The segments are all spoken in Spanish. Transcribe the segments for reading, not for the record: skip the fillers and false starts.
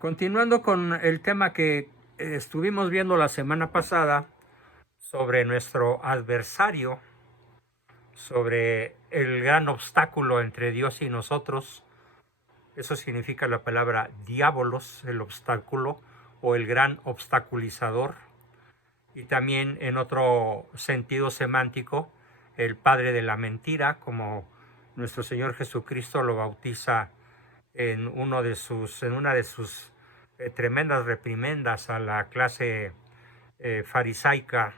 Continuando con el tema que estuvimos viendo la semana pasada sobre nuestro adversario, sobre el gran obstáculo entre Dios y nosotros, eso significa la palabra diabolos, el obstáculo o el gran obstaculizador, y también en otro sentido semántico, el padre de la mentira, como nuestro Señor Jesucristo lo bautiza en una de sus tremendas reprimendas a la clase farisaica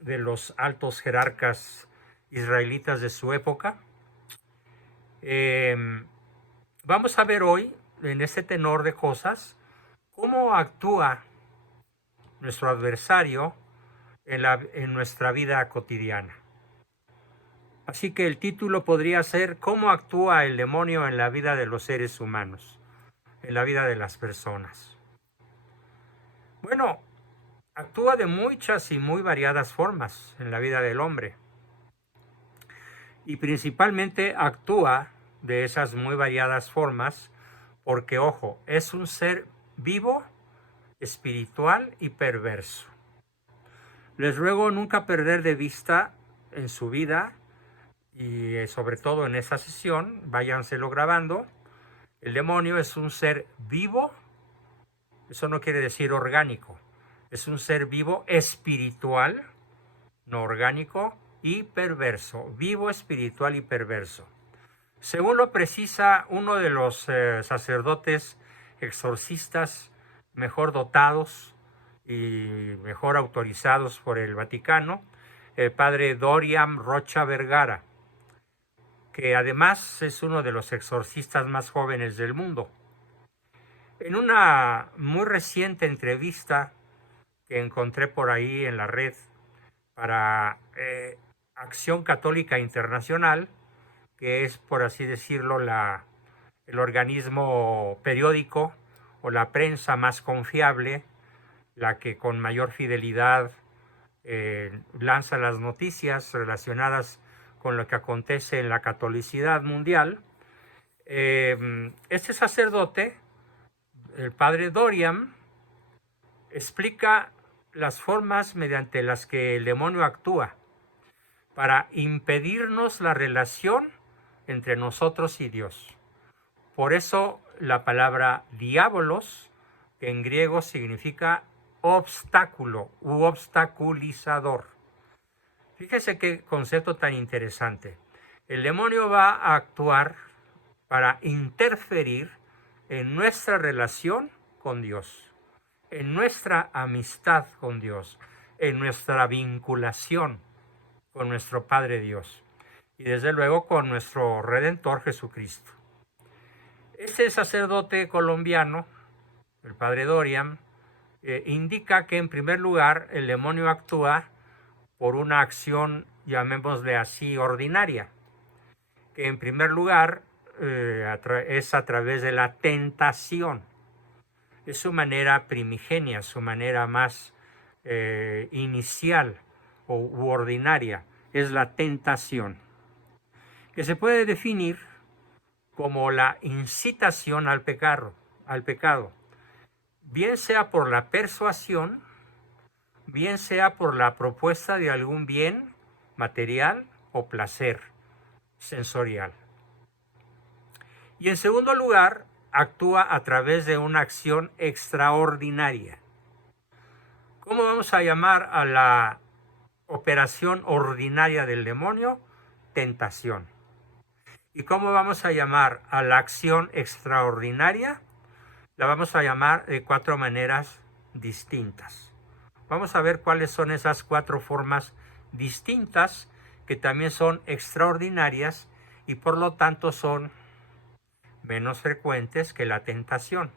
de los altos jerarcas israelitas de su época. Eh, Vamos a ver hoy, en este tenor de cosas, cómo actúa nuestro adversario en nuestra vida cotidiana. Así que el título podría ser ¿Cómo actúa el demonio en la vida de los seres humanos, en la vida de las personas? Bueno, actúa de muchas y muy variadas formas en la vida del hombre. Y principalmente actúa de esas muy variadas formas porque, ojo, es un ser vivo, espiritual y perverso. Les ruego nunca perder de vista en su vida y sobre todo en esa sesión, váyanselo grabando, el demonio es un ser vivo, eso no quiere decir orgánico, es un ser vivo espiritual, no orgánico, y perverso, vivo, espiritual y perverso. Según lo precisa uno de los sacerdotes exorcistas mejor dotados y mejor autorizados por el Vaticano, el padre Dorian Rocha Vergara, que además es uno de los exorcistas más jóvenes del mundo. En una muy reciente entrevista que encontré por ahí en la red para Acción Católica Internacional, que es, por así decirlo, el organismo periódico o la prensa más confiable, la que con mayor fidelidad lanza las noticias relacionadas con lo que acontece en la catolicidad mundial. Este sacerdote, el padre Dorian, explica las formas mediante las que el demonio actúa para impedirnos la relación entre nosotros y Dios. Por eso la palabra diabolos, que en griego significa obstáculo u obstaculizador. Fíjese qué concepto tan interesante. El demonio va a actuar para interferir en nuestra relación con Dios, en nuestra amistad con Dios, en nuestra vinculación con nuestro Padre Dios y desde luego con nuestro Redentor Jesucristo. Este sacerdote colombiano, el padre Dorian, indica que en primer lugar el demonio actúa por una acción, llamémosle así, ordinaria, que en primer lugar es a través de la tentación. Es su manera primigenia, su manera más inicial u ordinaria, es la tentación, que se puede definir como la incitación al pecado, bien sea por la persuasión, bien sea por la propuesta de algún bien material o placer sensorial. Y en segundo lugar, actúa a través de una acción extraordinaria. ¿Cómo vamos a llamar a la operación ordinaria del demonio? Tentación. ¿Y cómo vamos a llamar a la acción extraordinaria? La vamos a llamar de 4 maneras distintas. Vamos a ver cuáles son esas 4 formas distintas que también son extraordinarias y por lo tanto son menos frecuentes que la tentación.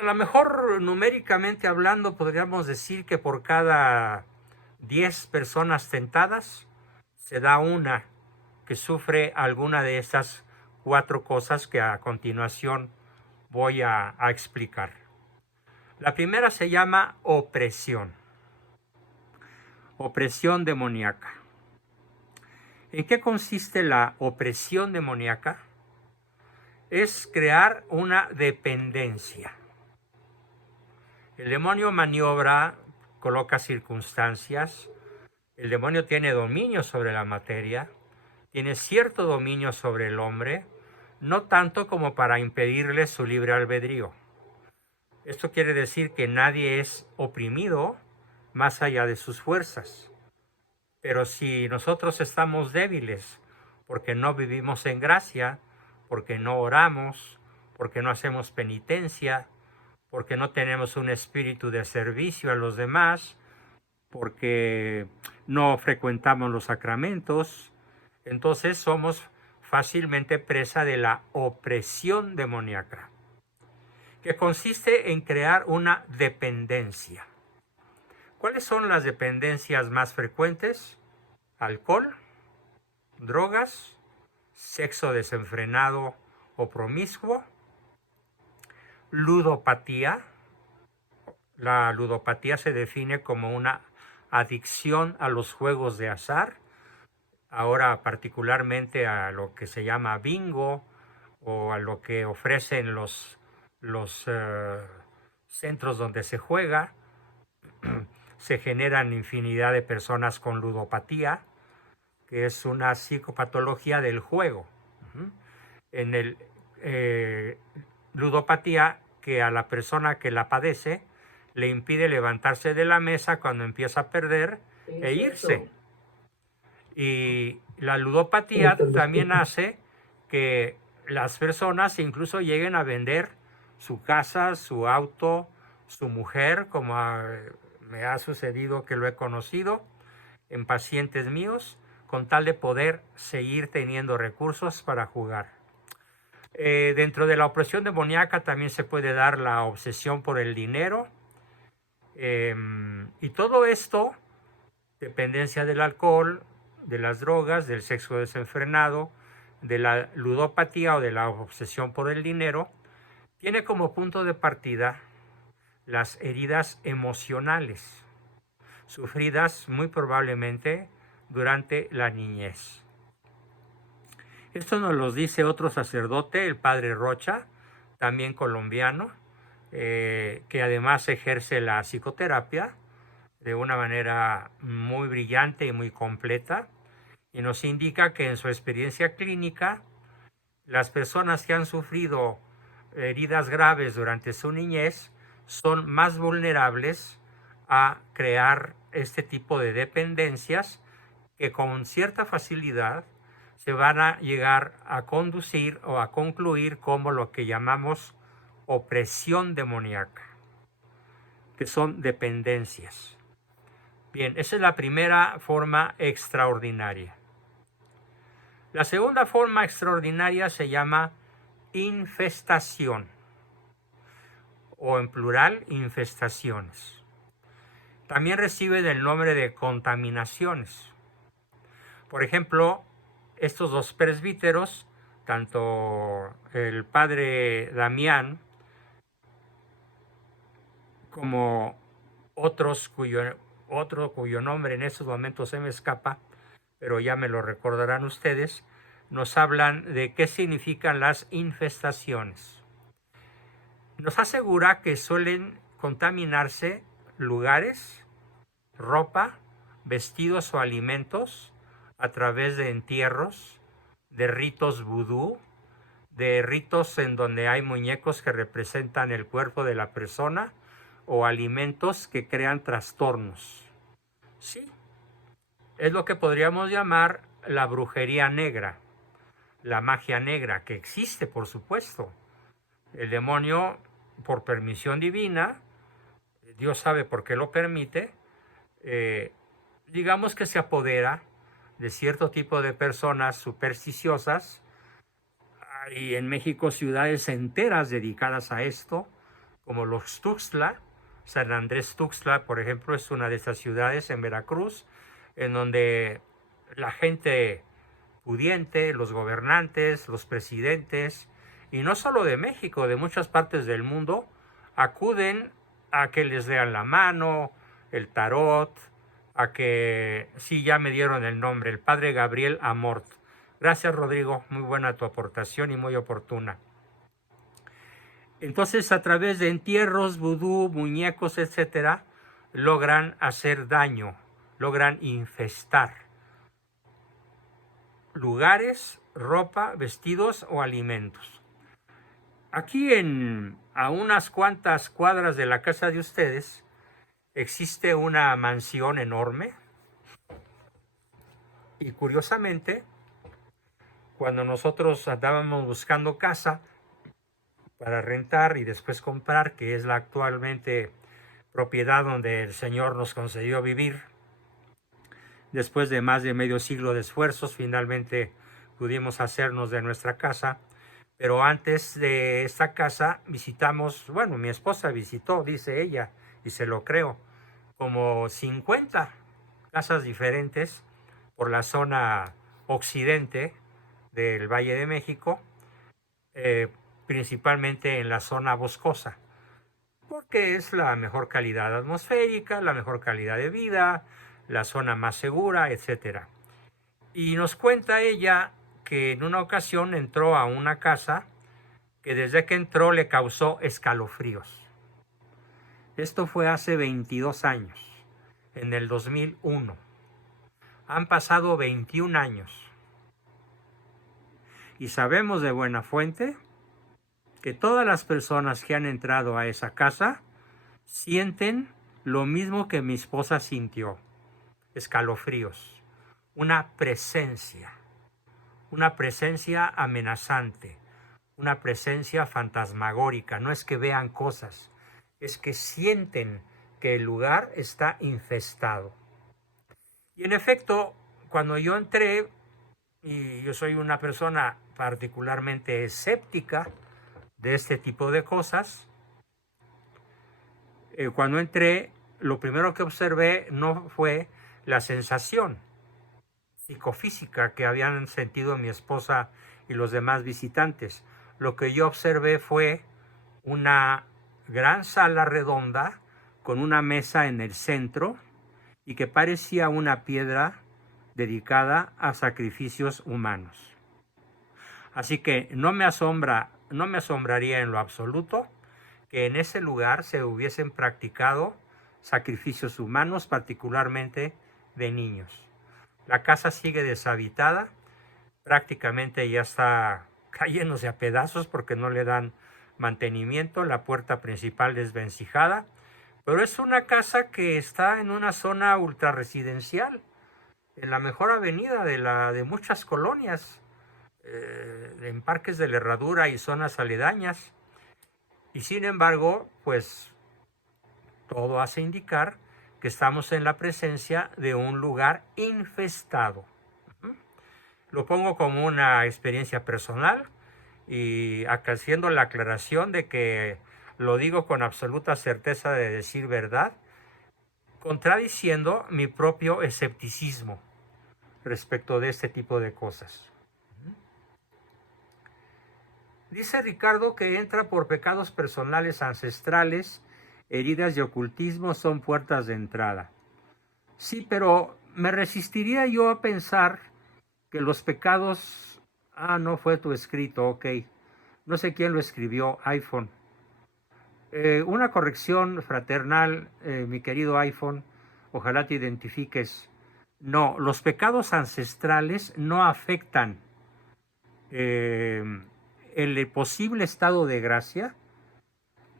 A lo mejor numéricamente hablando podríamos decir que por cada 10 personas tentadas se da una que sufre alguna de estas 4 cosas que a continuación voy a explicar. La primera se llama opresión. Opresión demoníaca. ¿En qué consiste la opresión demoníaca? es crear una dependencia. El demonio maniobra, coloca circunstancias. El demonio tiene dominio sobre la materia, tiene cierto dominio sobre el hombre, no tanto como para impedirle su libre albedrío. Esto quiere decir que nadie es oprimido más allá de sus fuerzas. Pero si nosotros estamos débiles porque no vivimos en gracia, porque no oramos, porque no hacemos penitencia, porque no tenemos un espíritu de servicio a los demás, porque no frecuentamos los sacramentos, entonces somos fácilmente presa de la opresión demoníaca, que consiste en crear una dependencia. ¿Cuáles son las dependencias más frecuentes? Alcohol, drogas, sexo desenfrenado o promiscuo, ludopatía. La ludopatía se define como una adicción a los juegos de azar, ahora particularmente a lo que se llama bingo o a lo que ofrecen los centros donde se juega. Se generan infinidad de personas con ludopatía, que es una psicopatología del juego. En el ludopatía, que a la persona que la padece le impide levantarse de la mesa cuando empieza a perder e irse. Y la ludopatía también hace que las personas incluso lleguen a vender su casa, su auto, su mujer, como me ha sucedido que lo he conocido en pacientes míos, con tal de poder seguir teniendo recursos para jugar. Dentro de la opresión demoníaca también se puede dar la obsesión por el dinero, y todo esto, dependencia del alcohol, de las drogas, del sexo desenfrenado, de la ludopatía o de la obsesión por el dinero, tiene como punto de partida las heridas emocionales, sufridas muy probablemente durante la niñez. Esto nos lo dice otro sacerdote, el padre Rocha, también colombiano, que además ejerce la psicoterapia de una manera muy brillante y muy completa, y nos indica que en su experiencia clínica, las personas que han sufrido heridas graves durante su niñez son más vulnerables a crear este tipo de dependencias que con cierta facilidad se van a llegar a conducir o a concluir como lo que llamamos opresión demoníaca, que son dependencias. Bien, esa es la primera forma extraordinaria. La segunda forma extraordinaria se llama infestación, o en plural, infestaciones. También recibe el nombre de contaminaciones. Por ejemplo, estos dos presbíteros, tanto el padre Damián como otros cuyo nombre en estos momentos se me escapa, pero ya me lo recordarán ustedes, nos hablan de qué significan las infestaciones. Nos asegura que suelen contaminarse lugares, ropa, vestidos o alimentos a través de entierros, de ritos vudú, de ritos en donde hay muñecos que representan el cuerpo de la persona o alimentos que crean trastornos. Sí, es lo que podríamos llamar la brujería negra, la magia negra, que existe, por supuesto. El demonio, por permisión divina, Dios sabe por qué lo permite, digamos que se apodera de cierto tipo de personas supersticiosas. Hay en México ciudades enteras dedicadas a esto, como los Tuxtla. San Andrés Tuxtla, por ejemplo, es una de esas ciudades en Veracruz, en donde la gente pudiente, los gobernantes, los presidentes, y no solo de México, de muchas partes del mundo, acuden a que les lean la mano, el tarot, a que, sí, ya me dieron el nombre, el padre Gabriel Amort. Gracias, Rodrigo, muy buena tu aportación y muy oportuna. Entonces, a través de entierros, vudú, muñecos, etcétera, logran hacer daño, logran infestar lugares, ropa, vestidos o alimentos. Aquí a unas cuantas cuadras de la casa de ustedes existe una mansión enorme y curiosamente, cuando nosotros andábamos buscando casa para rentar y después comprar, que es la actualmente propiedad donde el Señor nos concedió vivir, después de más de medio siglo de esfuerzos, finalmente pudimos hacernos de nuestra casa. Pero antes de esta casa visitamos, bueno, mi esposa visitó, dice ella, y se lo creo, como 50 casas diferentes por la zona occidente del Valle de México, eh, principalmente en la zona boscosa, porque es la mejor calidad atmosférica, la mejor calidad de vida, la zona más segura, etcétera. Y nos cuenta ella que en una ocasión entró a una casa que desde que entró le causó escalofríos. Esto fue hace 22 años, en el 2001. Han pasado 21 años. Y sabemos de buena fuente que todas las personas que han entrado a esa casa sienten lo mismo que mi esposa sintió. Escalofríos. Una presencia amenazante, una presencia fantasmagórica. No es que vean cosas, es que sienten que el lugar está infestado. Y en efecto, cuando yo entré, y yo soy una persona particularmente escéptica de este tipo de cosas, cuando entré, lo primero que observé no fue la sensación psicofísica que habían sentido mi esposa y los demás visitantes. Lo que yo observé fue una gran sala redonda con una mesa en el centro y que parecía una piedra dedicada a sacrificios humanos. Así que no me asombraría en lo absoluto que en ese lugar se hubiesen practicado sacrificios humanos, particularmente de niños. La casa sigue deshabitada, prácticamente ya está cayéndose a pedazos porque no le dan mantenimiento, la puerta principal desvencijada, pero es una casa que está en una zona ultra residencial, en la mejor avenida de muchas colonias, en Parques de la Herradura y zonas aledañas. Y sin embargo, pues todo hace indicar que estamos en la presencia de un lugar infestado. Lo pongo como una experiencia personal y haciendo la aclaración de que lo digo con absoluta certeza de decir verdad, contradiciendo mi propio escepticismo respecto de este tipo de cosas. Dice Ricardo que entra por pecados personales ancestrales, heridas de ocultismo son puertas de entrada. Sí, pero me resistiría yo a pensar que los pecados... Ah, no fue tu escrito, ok. No sé quién lo escribió, iPhone. Una corrección fraternal, mi querido iPhone, ojalá te identifiques. No, los pecados ancestrales no afectan el posible estado de gracia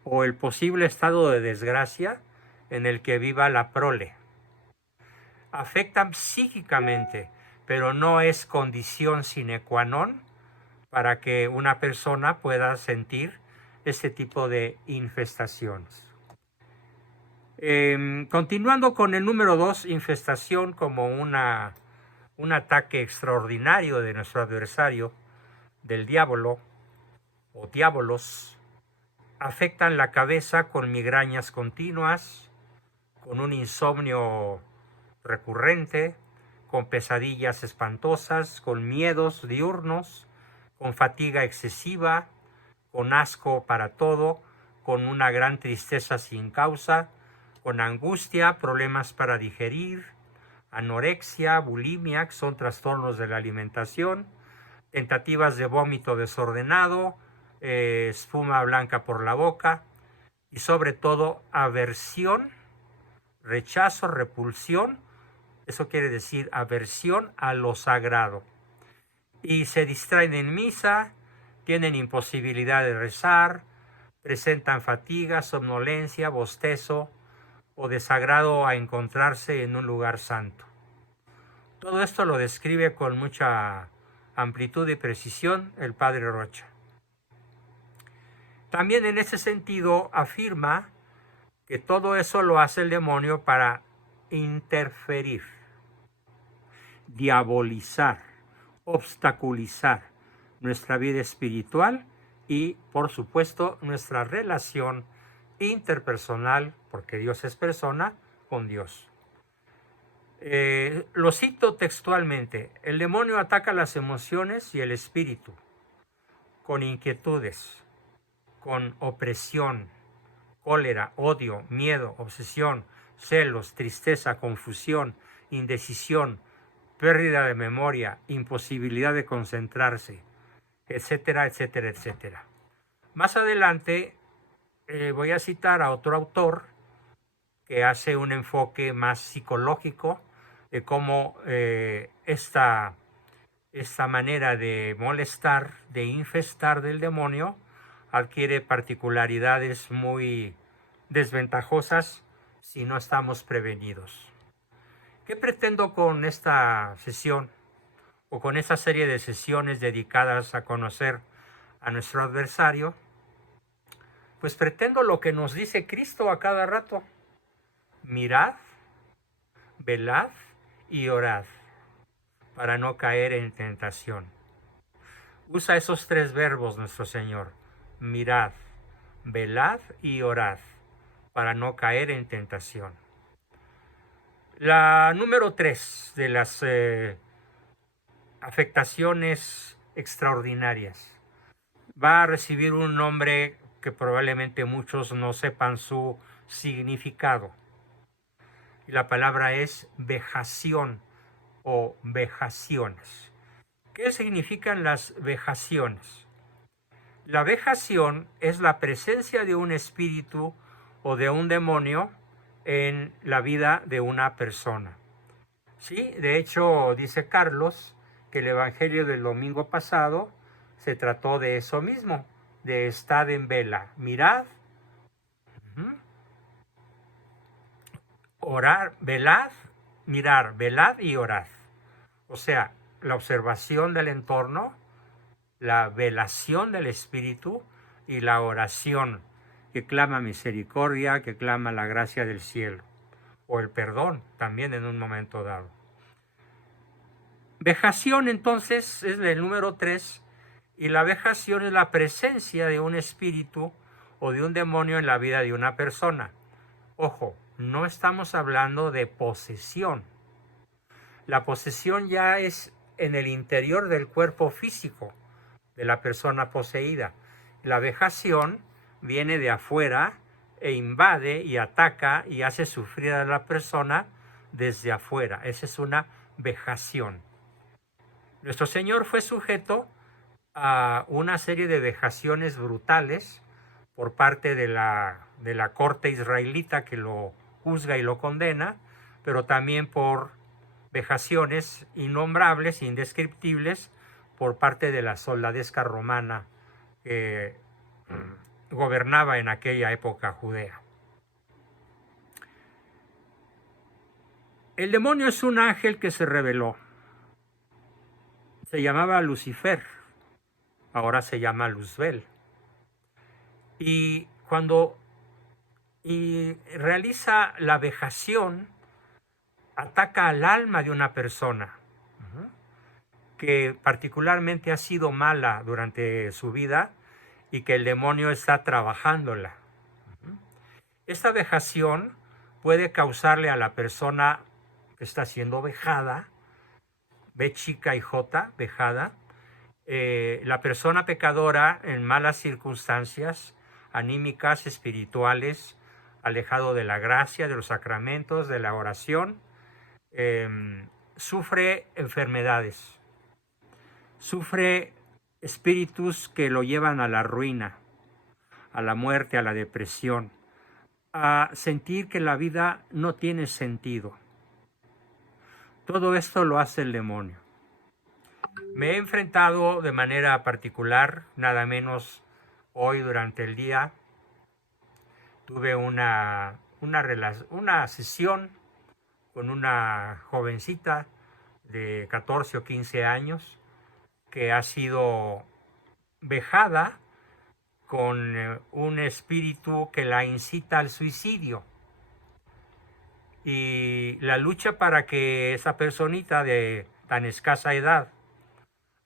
o el posible estado de desgracia en el que viva la prole. Afectan psíquicamente, pero no es condición sine qua non para que una persona pueda sentir este tipo de infestaciones. Continuando con el número 2, infestación como un ataque extraordinario de nuestro adversario, del diablo o diabolos, afectan la cabeza con migrañas continuas, con un insomnio recurrente, con pesadillas espantosas, con miedos diurnos, con fatiga excesiva, con asco para todo, con una gran tristeza sin causa, con angustia, problemas para digerir, anorexia, bulimia, que son trastornos de la alimentación, tentativas de vómito desordenado, espuma blanca por la boca y sobre todo aversión, rechazo, repulsión. Eso quiere decir aversión a lo sagrado. Y se distraen en misa, tienen imposibilidad de rezar, presentan fatiga, somnolencia, bostezo o desagrado a encontrarse en un lugar santo. Todo esto lo describe con mucha amplitud y precisión el padre Rocha. También en ese sentido afirma que todo eso lo hace el demonio para interferir, diabolizar, obstaculizar nuestra vida espiritual y, por supuesto, nuestra relación interpersonal, porque Dios es persona, con Dios. Lo cito textualmente: el demonio ataca las emociones y el espíritu con inquietudes, con opresión, cólera, odio, miedo, obsesión, celos, tristeza, confusión, indecisión, pérdida de memoria, imposibilidad de concentrarse, etcétera, etcétera, etcétera. Más adelante voy a citar a otro autor que hace un enfoque más psicológico de cómo esta manera de molestar, de infestar del demonio, adquiere particularidades muy desventajosas si no estamos prevenidos. ¿Qué pretendo con esta sesión o con esta serie de sesiones dedicadas a conocer a nuestro adversario? Pues pretendo lo que nos dice Cristo a cada rato: mirad, velad y orad para no caer en tentación. Usa esos tres verbos nuestro Señor: mirad, velad y orad para no caer en tentación. La número 3 de las afectaciones extraordinarias va a recibir un nombre que probablemente muchos no sepan su significado. Y la palabra es vejación o vejaciones. ¿Qué significan las vejaciones? La vejación es la presencia de un espíritu o de un demonio en la vida de una persona. Sí, de hecho dice Carlos que el evangelio del domingo pasado se trató de eso mismo, de estar en vela, mirad, orar, velad, mirar, velad y orad. O sea, la observación del entorno, la velación del espíritu y la oración que clama misericordia, que clama la gracia del cielo, o el perdón también en un momento dado. Vejación entonces es el número 3, y la vejación es la presencia de un espíritu o de un demonio en la vida de una persona. Ojo, no estamos hablando de posesión. La posesión ya es en el interior del cuerpo físico de la persona poseída. La vejación viene de afuera e invade y ataca y hace sufrir a la persona desde afuera. Esa es una vejación. Nuestro Señor fue sujeto a una serie de vejaciones brutales por parte de la corte israelita que lo juzga y lo condena, pero también por vejaciones innombrables, indescriptibles, por parte de la soldadesca romana que gobernaba en aquella época Judea. El demonio es un ángel que se rebeló. Se llamaba Lucifer, ahora se llama Luzbel. Y cuando realiza la vejación, ataca al alma de una persona que particularmente ha sido mala durante su vida y que el demonio está trabajándola. Esta vejación puede causarle a la persona que está siendo vejada, V chica y J, vejada, la persona pecadora en malas circunstancias anímicas, espirituales, alejado de la gracia, de los sacramentos, de la oración, sufre enfermedades, sufre espíritus que lo llevan a la ruina, a la muerte, a la depresión, a sentir que la vida no tiene sentido. Todo esto lo hace el demonio. Me he enfrentado de manera particular, nada menos hoy durante el día. Tuve una sesión con una jovencita de 14 o 15 años que ha sido vejada con un espíritu que la incita al suicidio. Y la lucha para que esa personita de tan escasa edad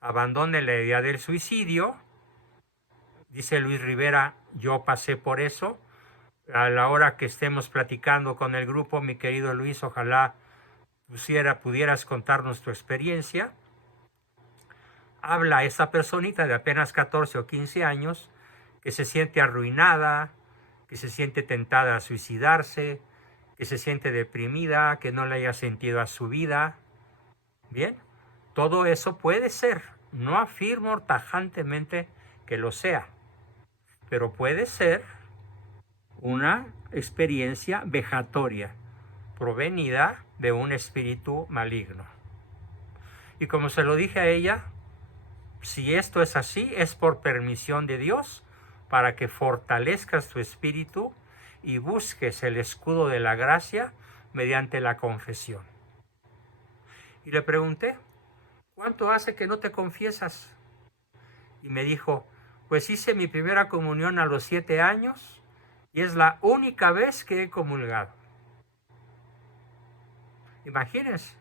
abandone la idea del suicidio, dice Luis Rivera, yo pasé por eso. A la hora que estemos platicando con el grupo, mi querido Luis, ojalá pudieras contarnos tu experiencia. Habla esa personita de apenas 14 o 15 años que se siente arruinada, que se siente tentada a suicidarse, que se siente deprimida, que no le haya sentido a su vida. Bien, todo eso puede ser. No afirmo tajantemente que lo sea, pero puede ser una experiencia vejatoria provenida de un espíritu maligno. Y como se lo dije a ella, si esto es así, es por permisión de Dios para que fortalezcas tu espíritu y busques el escudo de la gracia mediante la confesión. Y le pregunté, ¿cuánto hace que no te confiesas? Y me dijo, pues hice mi primera comunión a los 7 años y es la única vez que he comulgado. Imagínense.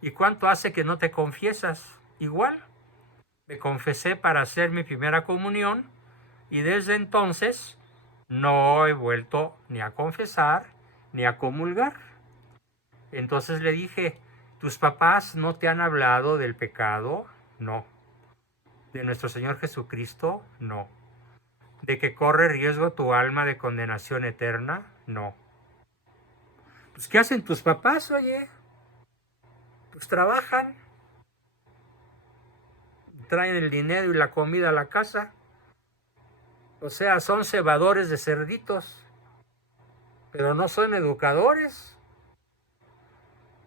¿Y cuánto hace que no te confiesas? Igual. Me confesé para hacer mi primera comunión y desde entonces no he vuelto ni a confesar ni a comulgar. Entonces le dije, ¿tus papás no te han hablado del pecado? No. ¿De nuestro Señor Jesucristo? No. ¿De que corre riesgo tu alma de condenación eterna? No. Pues, ¿qué hacen tus papás, oye? Pues trabajan, traen el dinero y la comida a la casa. O sea, son cebadores de cerditos, pero no son educadores.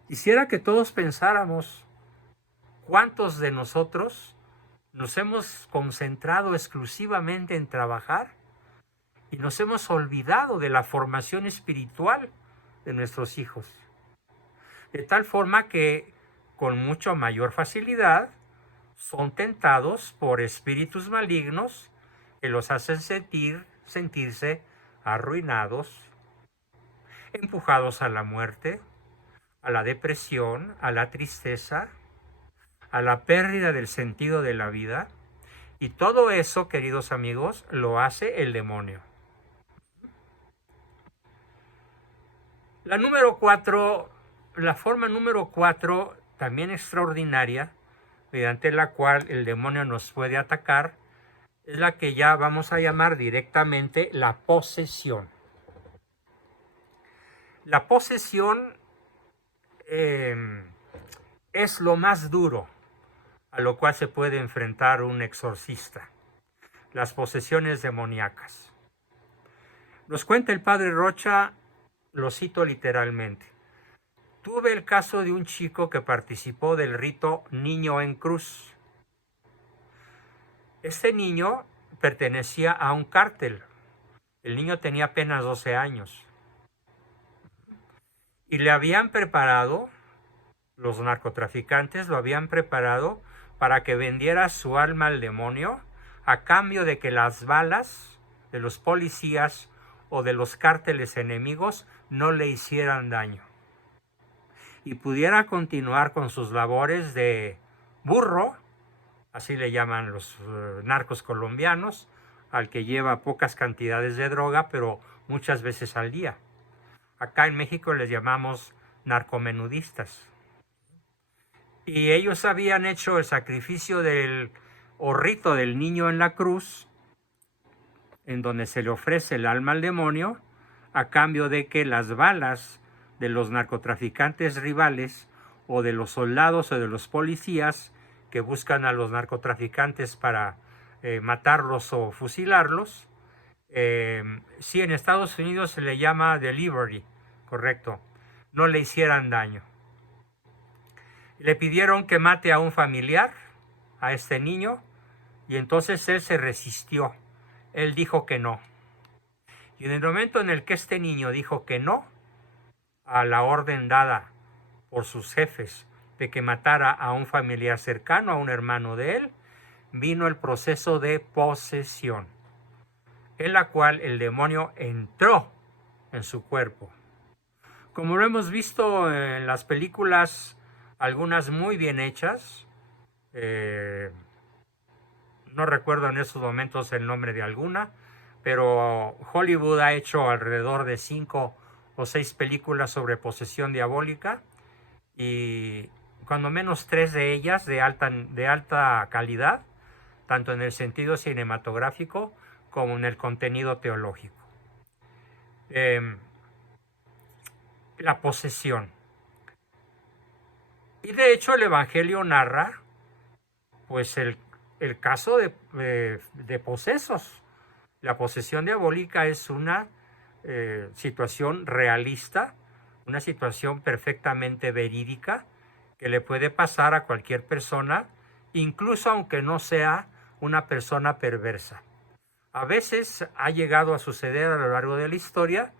Quisiera que todos pensáramos cuántos de nosotros nos hemos concentrado exclusivamente en trabajar y nos hemos olvidado de la formación espiritual de nuestros hijos. De tal forma que con mucha mayor facilidad son tentados por espíritus malignos que los hacen sentirse arruinados, empujados a la muerte, a la depresión, a la tristeza, a la pérdida del sentido de la vida. Y todo eso, queridos amigos, lo hace el demonio. La forma número 4, también extraordinaria, mediante la cual el demonio nos puede atacar, es la que ya vamos a llamar directamente la posesión. La posesión es lo más duro a lo cual se puede enfrentar un exorcista, las posesiones demoníacas. Nos cuenta el padre Rocha, lo cito literalmente. Tuve el caso de un chico que participó del rito Niño en Cruz. Este niño pertenecía a un cártel. El niño tenía apenas 12 años. Y le habían preparado, los narcotraficantes lo habían preparado para que vendiera su alma al demonio a cambio de que las balas de los policías o de los cárteles enemigos no le hicieran daño. Y pudiera continuar con sus labores de burro, así le llaman los narcos colombianos, al que lleva pocas cantidades de droga, pero muchas veces al día. Acá en México les llamamos narcomenudistas. Y ellos habían hecho el sacrificio o rito del niño en la cruz, en donde se le ofrece el alma al demonio, a cambio de que las balas de los narcotraficantes rivales o de los soldados o de los policías que buscan a los narcotraficantes para matarlos o fusilarlos. Sí, en Estados Unidos se le llama delivery, correcto, no le hicieran daño. Le pidieron que mate a un familiar, a este niño, y entonces él se resistió. Él dijo que no. Y en el momento en el que este niño dijo que no a la orden dada por sus jefes de que matara a un familiar cercano, a un hermano de él, vino el proceso de posesión, en la cual el demonio entró en su cuerpo. Como lo hemos visto en las películas, algunas muy bien hechas, no recuerdo en estos momentos el nombre de alguna, pero Hollywood ha hecho alrededor de 5 o 6 películas sobre posesión diabólica, y cuando menos 3 de ellas de alta calidad, tanto en el sentido cinematográfico como en el contenido teológico. La posesión. Y de hecho el Evangelio narra pues el caso de posesos. La posesión diabólica es una situación realista, una situación perfectamente verídica que le puede pasar a cualquier persona, incluso aunque no sea una persona perversa. A veces ha llegado a suceder a lo largo de la historia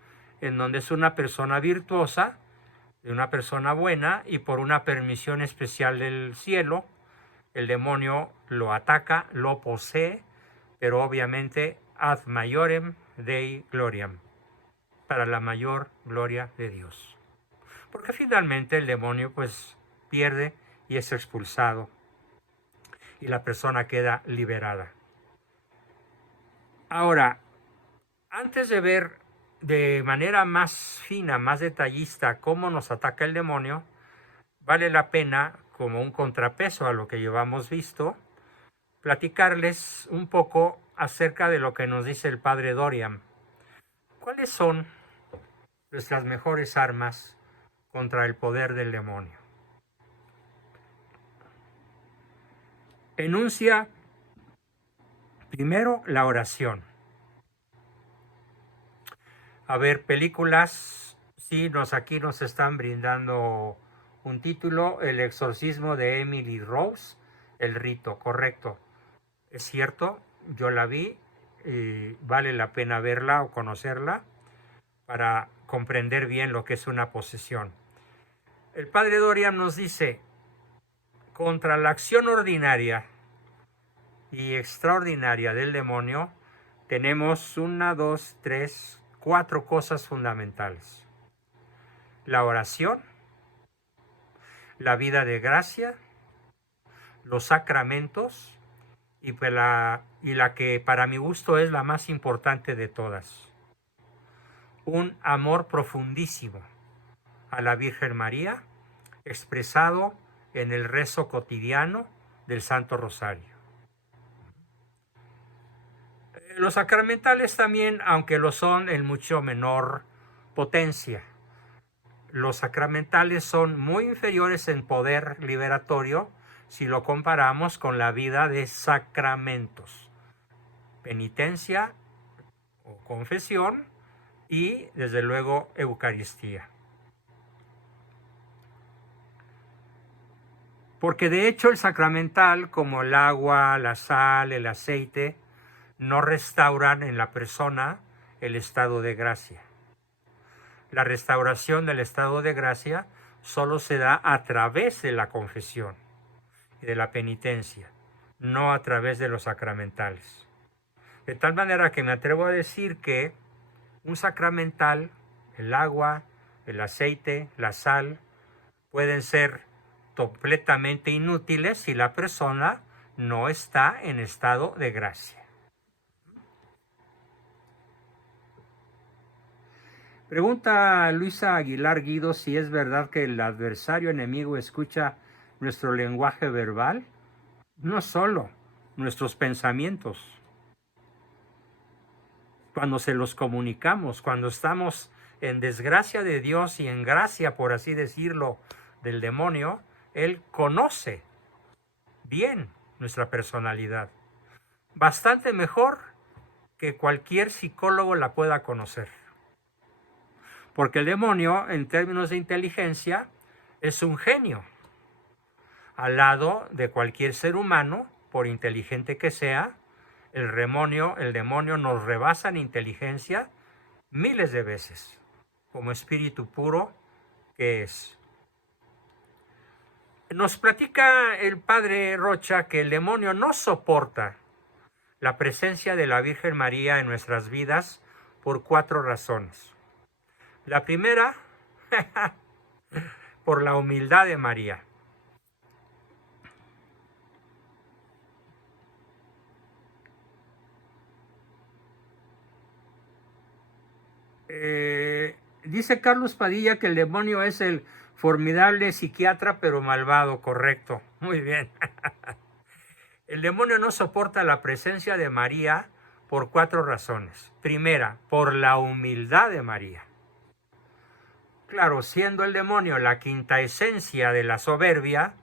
en donde es una persona virtuosa, una persona buena, y por una permisión especial del cielo, el demonio lo ataca, lo posee, pero obviamente ad maiorem Dei gloriam, para la mayor gloria de Dios. Porque finalmente el demonio pues pierde y es expulsado y la persona queda liberada. Ahora, antes de ver de manera más fina, más detallista cómo nos ataca el demonio, vale la pena, como un contrapeso a lo que llevamos visto, platicarles un poco acerca de lo que nos dice el padre Dorian. ¿Cuáles son nuestras mejores armas contra el poder del demonio? Enuncia primero la oración. A ver, películas, sí, aquí nos están brindando un título, El exorcismo de Emily Rose, El rito, correcto. Es cierto, yo la vi y vale la pena verla o conocerla para comprender bien lo que es una posesión. El padre Dorian nos dice, contra la acción ordinaria y extraordinaria del demonio, tenemos 1, 2, 3, 4 cosas fundamentales. La oración, la vida de gracia, los sacramentos y la que para mi gusto es la más importante de todas, un amor profundísimo a la Virgen María, expresado en el rezo cotidiano del Santo Rosario. Los sacramentales también, aunque lo son en mucho menor potencia. Los sacramentales son muy inferiores en poder liberatorio si lo comparamos con la vida de sacramentos, penitencia o confesión y, desde luego, Eucaristía. Porque de hecho el sacramental, como el agua, la sal, el aceite, no restauran en la persona el estado de gracia. La restauración del estado de gracia solo se da a través de la confesión y de la penitencia, no a través de los sacramentales. De tal manera que me atrevo a decir que un sacramental, el agua, el aceite, la sal, pueden ser completamente inútiles si la persona no está en estado de gracia. Pregunta Luisa Aguilar Guido si es verdad que el adversario enemigo escucha nuestro lenguaje verbal, no solo nuestros pensamientos. Cuando se los comunicamos, cuando estamos en desgracia de Dios y en gracia, por así decirlo, del demonio, él conoce bien nuestra personalidad. Bastante mejor que cualquier psicólogo la pueda conocer. Porque el demonio, en términos de inteligencia, es un genio. Al lado de cualquier ser humano, por inteligente que sea, el demonio nos rebasa en inteligencia miles de veces, como espíritu puro que es. Nos platica el padre Rocha que el demonio no soporta la presencia de la Virgen María en nuestras vidas por 4 razones. La primera, por la humildad de María. Dice Carlos Padilla que el demonio es el formidable psiquiatra pero malvado, correcto. Muy bien. El demonio no soporta la presencia de María por 4 razones. Primera, por la humildad de María. Claro, siendo el demonio la quinta esencia de la soberbia,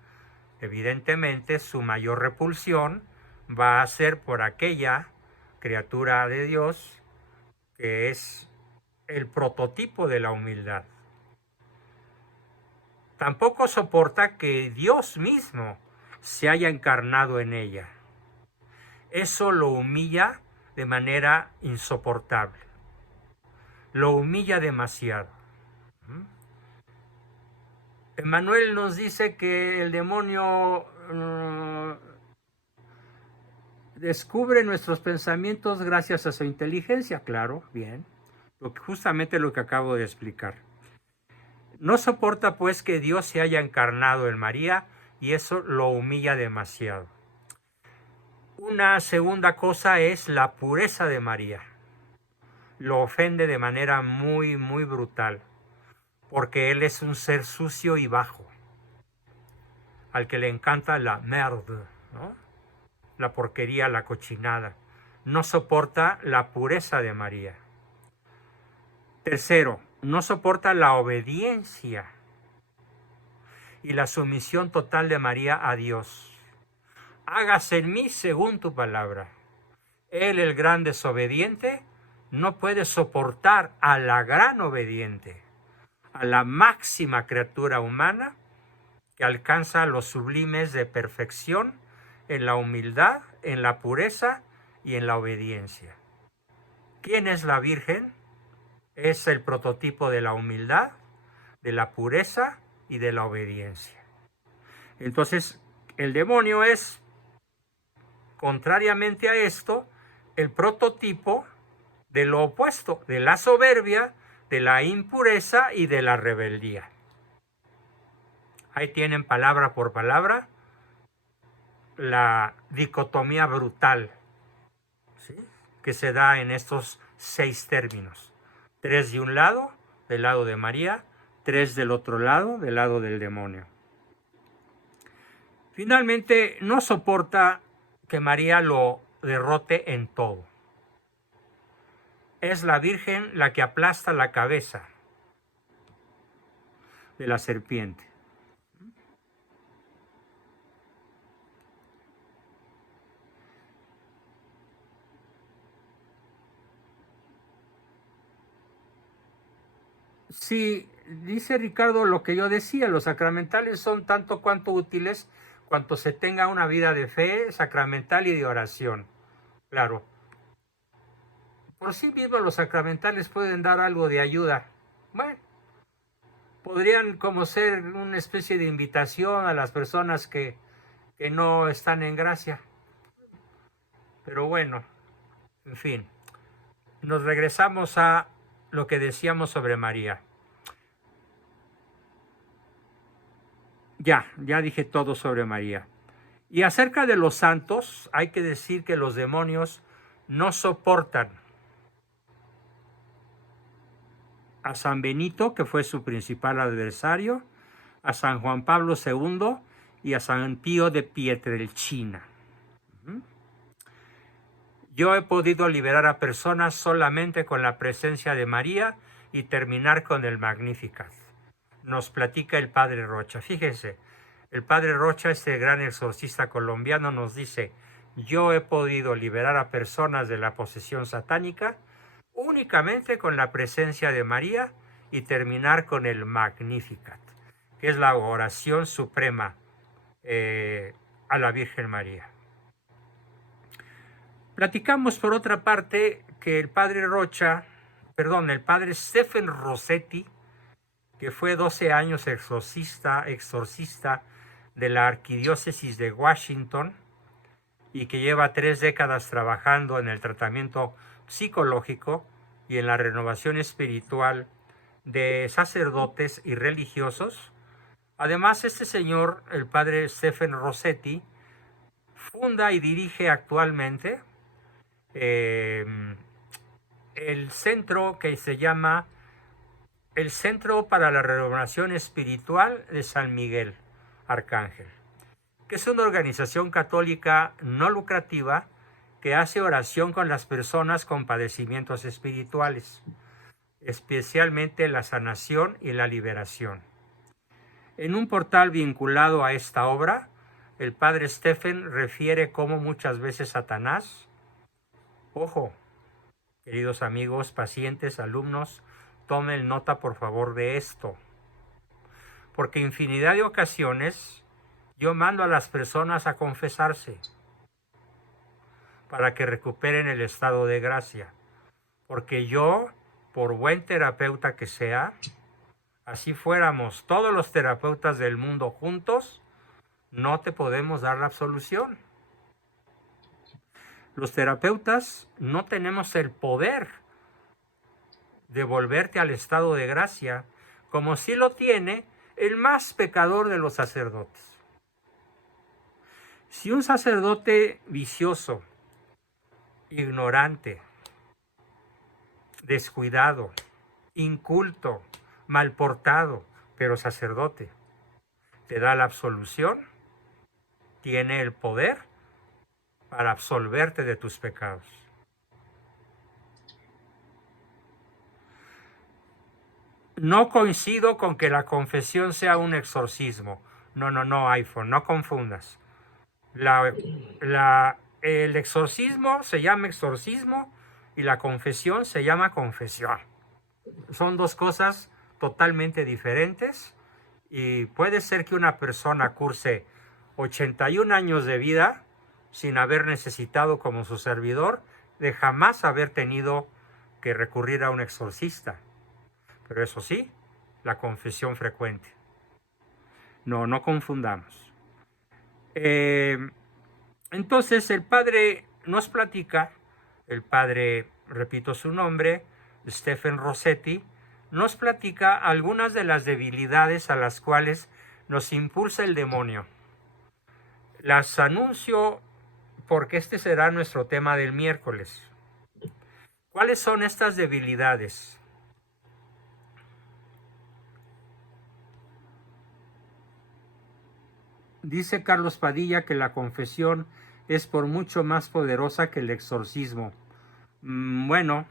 evidentemente su mayor repulsión va a ser por aquella criatura de Dios que es el prototipo de la humildad. Tampoco soporta que Dios mismo se haya encarnado en ella. Eso lo humilla de manera insoportable. Lo humilla demasiado. Emmanuel nos dice que el demonio descubre nuestros pensamientos gracias a su inteligencia. Claro, bien. Justamente lo que acabo de explicar. No soporta pues que Dios se haya encarnado en María y eso lo humilla demasiado. Una segunda cosa es la pureza de María. Lo ofende de manera muy, muy brutal, porque él es un ser sucio y bajo, al que le encanta la merde, ¿no? La porquería, la cochinada. No soporta la pureza de María. Tercero, no soporta la obediencia y la sumisión total de María a Dios. Hágase en mí según tu palabra. Él, el gran desobediente, no puede soportar a la gran obediente, a la máxima criatura humana que alcanza los sublimes de perfección en la humildad, en la pureza y en la obediencia. ¿Quién es la Virgen? Es el prototipo de la humildad, de la pureza y de la obediencia. Entonces, el demonio es, contrariamente a esto, el prototipo de lo opuesto, de la soberbia, de la impureza y de la rebeldía. Ahí tienen palabra por palabra la dicotomía brutal, ¿sí?, que se da en estos 6 términos. 3 de un lado, del lado de María, 3 del otro lado, del lado del demonio. Finalmente, no soporta que María lo derrote en todo. Es la Virgen la que aplasta la cabeza de la serpiente. Sí, dice Ricardo lo que yo decía, los sacramentales son tanto cuanto útiles cuanto se tenga una vida de fe sacramental y de oración. Claro, por sí mismos los sacramentales pueden dar algo de ayuda. Bueno, podrían como ser una especie de invitación a las personas que no están en gracia. Pero bueno, en fin, nos regresamos a lo que decíamos sobre María. Ya dije todo sobre María. Y acerca de los santos, hay que decir que los demonios no soportan a San Benito, que fue su principal adversario, a San Juan Pablo II y a San Pío de Pietrelcina. Yo he podido liberar a personas solamente con la presencia de María y terminar con el Magnificat. Nos platica el padre Rocha. Fíjense, El padre Rocha, este gran exorcista colombiano, nos dice: yo he podido liberar a personas de la posesión satánica únicamente con la presencia de María y terminar con el Magnificat, que es la oración suprema a la Virgen María. Platicamos por otra parte que el padre Stephen Rossetti, que fue 12 años exorcista de la Arquidiócesis de Washington y que lleva 3 décadas trabajando en el tratamiento psicológico y en la renovación espiritual de sacerdotes y religiosos. Además, este señor, el padre Stephen Rossetti, funda y dirige actualmente el centro que se llama el Centro para la Renovación Espiritual de San Miguel Arcángel, que es una organización católica no lucrativa que hace oración con las personas con padecimientos espirituales, especialmente la sanación y la liberación. En un portal vinculado a esta obra, el padre Stephen refiere cómo muchas veces Satanás, ojo, queridos amigos, pacientes, alumnos, tomen nota por favor de esto, porque infinidad de ocasiones yo mando a las personas a confesarse para que recuperen el estado de gracia, porque yo, por buen terapeuta que sea, así fuéramos todos los terapeutas del mundo juntos, no te podemos dar la absolución. Los terapeutas no tenemos el poder de volverte al estado de gracia, como sí lo tiene el más pecador de los sacerdotes. Si un sacerdote vicioso, ignorante, descuidado, inculto, mal portado, pero sacerdote, te da la absolución, tiene el poder para absolverte de tus pecados. No coincido con que la confesión sea un exorcismo. No, iPhone, no confundas. El exorcismo se llama exorcismo y la confesión se llama confesión. Son dos cosas totalmente diferentes y puede ser que una persona curse 81 años de vida sin haber necesitado, como su servidor, de jamás haber tenido que recurrir a un exorcista. Pero eso sí, la confesión frecuente. No confundamos. Entonces el padre nos platica, el padre, repito su nombre, Stephen Rossetti, nos platica algunas de las debilidades a las cuales nos impulsa el demonio. Las anuncio porque este será nuestro tema del miércoles. ¿Cuáles son estas debilidades? Dice Carlos Padilla que la confesión es por mucho más poderosa que el exorcismo. Bueno,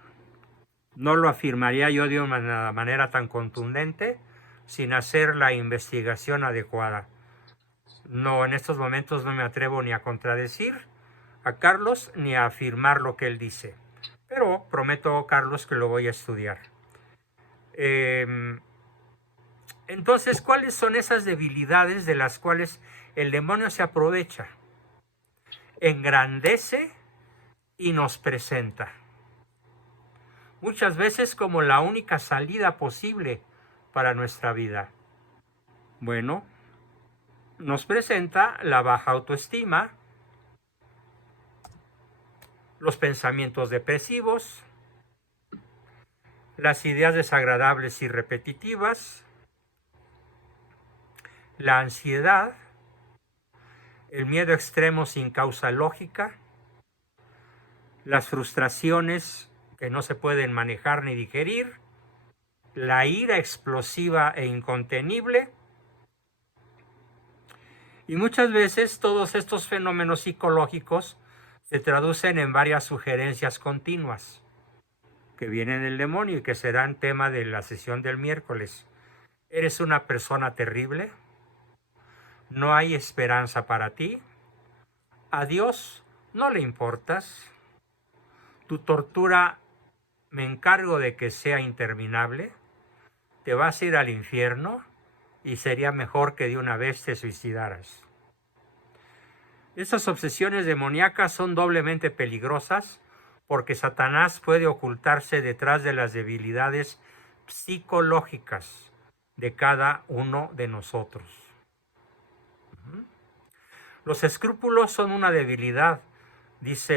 no lo afirmaría yo de una manera tan contundente sin hacer la investigación adecuada. No, en estos momentos no me atrevo ni a contradecir a Carlos ni a afirmar lo que él dice. Pero prometo, Carlos, que lo voy a estudiar. Entonces, ¿cuáles son esas debilidades de las cuales el demonio se aprovecha? Engrandece y nos presenta muchas veces como la única salida posible para nuestra vida. Bueno, nos presenta la baja autoestima, los pensamientos depresivos, las ideas desagradables y repetitivas, la ansiedad, el miedo extremo sin causa lógica, las frustraciones que no se pueden manejar ni digerir, la ira explosiva e incontenible. Y muchas veces todos estos fenómenos psicológicos se traducen en varias sugerencias continuas que vienen del demonio y que serán tema de la sesión del miércoles. ¿Eres una persona terrible? no hay esperanza para ti, a Dios no le importas, tu tortura me encargo de que sea interminable, te vas a ir al infierno y sería mejor que de una vez te suicidaras. Estas obsesiones demoníacas son doblemente peligrosas porque Satanás puede ocultarse detrás de las debilidades psicológicas de cada uno de nosotros. Los escrúpulos son una debilidad,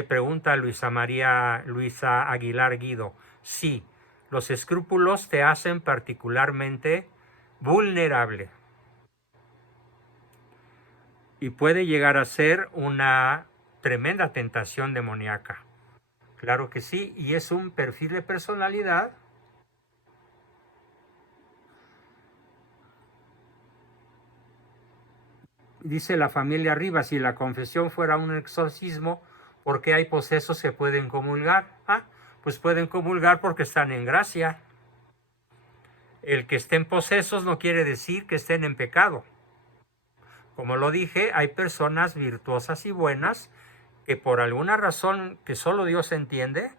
pregunta Luisa Aguilar Guido. Sí, los escrúpulos te hacen particularmente vulnerable. Y puede llegar a ser una tremenda tentación demoníaca. Claro que sí, y es un perfil de personalidad dice la familia Rivas, si la confesión fuera un exorcismo, ¿por qué hay posesos que pueden comulgar? Pues pueden comulgar porque están en gracia. El que estén posesos no quiere decir que estén en pecado. Como lo dije, hay personas virtuosas y buenas que por alguna razón que solo Dios entiende,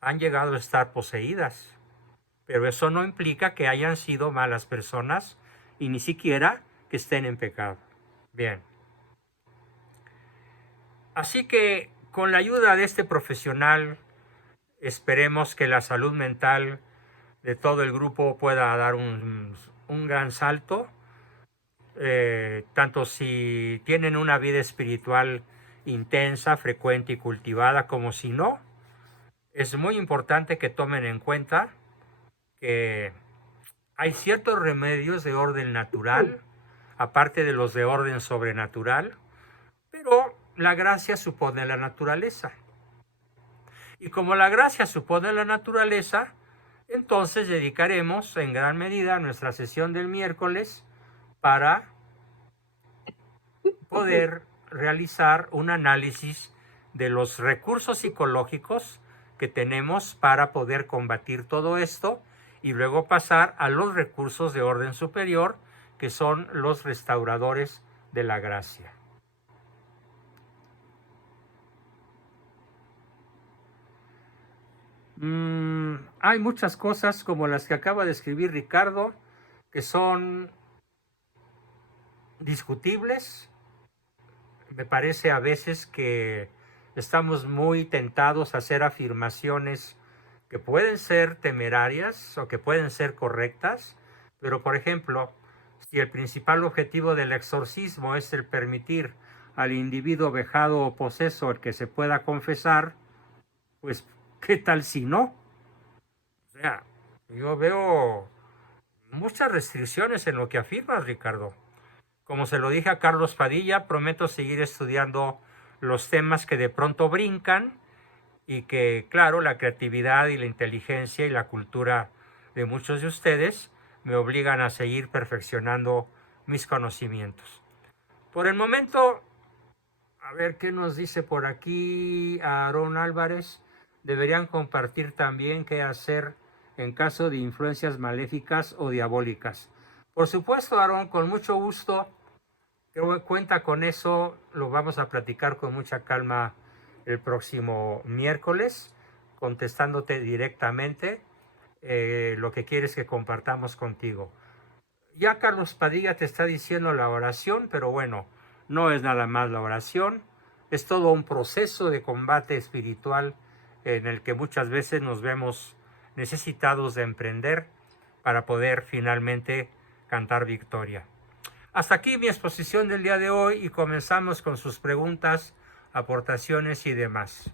han llegado a estar poseídas. Pero eso no implica que hayan sido malas personas y ni siquiera que estén en pecado. Bien. Así que con la ayuda de este profesional, esperemos que la salud mental de todo el grupo pueda dar un gran salto. Tanto si tienen una vida espiritual intensa, frecuente y cultivada, como si no, es muy importante que tomen en cuenta que hay ciertos remedios de orden natural, aparte de los de orden sobrenatural, pero la gracia supone la naturaleza. Y como la gracia supone la naturaleza, entonces dedicaremos en gran medida nuestra sesión del miércoles para poder realizar un análisis de los recursos psicológicos que tenemos para poder combatir todo esto y luego pasar a los recursos de orden superior, que son los restauradores de la gracia. Hay muchas cosas como las que acaba de escribir Ricardo que son discutibles. Me parece a veces que estamos muy tentados a hacer afirmaciones que pueden ser temerarias o que pueden ser correctas, pero por ejemplo, si el principal objetivo del exorcismo es el permitir al individuo vejado o poseso el que se pueda confesar, pues ¿qué tal si no? O sea, yo veo muchas restricciones en lo que afirmas, Ricardo. Como se lo dije a Carlos Padilla, prometo seguir estudiando los temas que de pronto brincan y que, claro, la creatividad y la inteligencia y la cultura de muchos de ustedes me obligan a seguir perfeccionando mis conocimientos. Por el momento, a ver qué nos dice por aquí Aarón Álvarez. Deberían compartir también qué hacer en caso de influencias maléficas o diabólicas. Por supuesto, Aarón, con mucho gusto. Cuenta con eso, lo vamos a platicar con mucha calma el próximo miércoles, contestándote directamente lo que quieres que compartamos contigo. Ya Carlos Padilla te está diciendo la oración, pero bueno, no es nada más la oración, es todo un proceso de combate espiritual en el que muchas veces nos vemos necesitados de emprender para poder finalmente cantar victoria. Hasta aquí mi exposición del día de hoy y comenzamos con sus preguntas, aportaciones y demás.